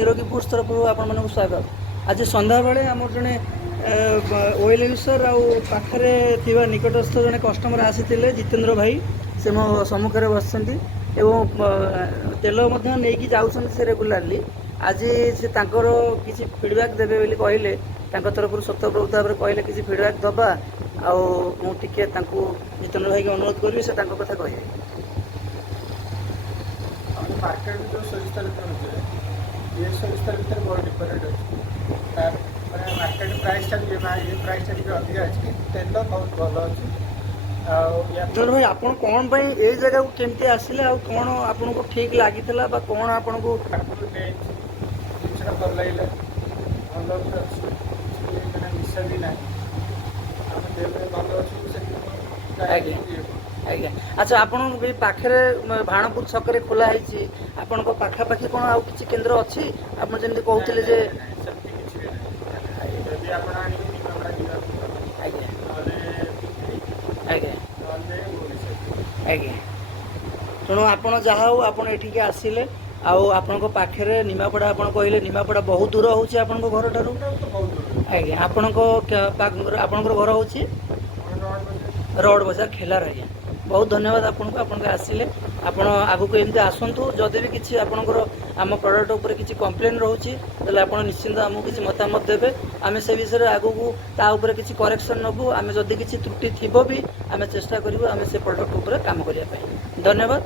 निरोगी फूड्स तरफ आपण स्वागत। आज संध्या बेले आम जड़े ओएल यूजर आखरे निकटस्थ जड़े कस्टमर आसी जितेंद्र भाई से मो सम्मुखें बस तेल नहीं जाऊँ रेगुलाली आज से किसी फीडबैक देवे बोली कहले तरफ स्वतःप्रभुत भाव कहले किसी फीडबैक दबा आउे जितेंद्र भाई की अनुरोध करी से कथा कह मार्केट जो सोरिष तेल मिलूचे ये सोरिष तेल भर बहुत डिफरेन्ट अच्छे मार्केट प्राइस ये प्राइस अधिक अच्छी तेल बहुत भल अच्छे जितेंद्र भाई आप कौन ये जगह को केमती आसिले कौन आपन को ठीक लगी कौन आपन को जिनसा भल लगे भल मिसा भी ना भल अच्छे आज्ञा अच्छा आपन पाखे भाणपुर छक खोलाई आपण पाखापाखि कौन आउ कि केन्द्र अच्छी आप जमी कहते जे आज्ञा तेणु आपड़ जहाँ हो आप आसिले आपण पाखे निमापड़ा आप कहले निमापड़ा बहुत दूर हो घर ठारू आज्ञा आपण घर हूँ रोड बजार खेलार आज्ञा बहुत धन्यवाद आपको आपन आसिले आपण आगु को एमती आसतु जदि भी किसी आपंकर आम प्रोडक्ट उपर किसी कंप्लेन रोचे आप निश्चिंत आमको किसी मतामत देवे आम से विषय आगू को किसी करेक्शन नबू आम जदि किसी त्रुटि थी भी आम चेष्टा करूँ आम से प्रोडक्ट उपर काम करने धन्यवाद।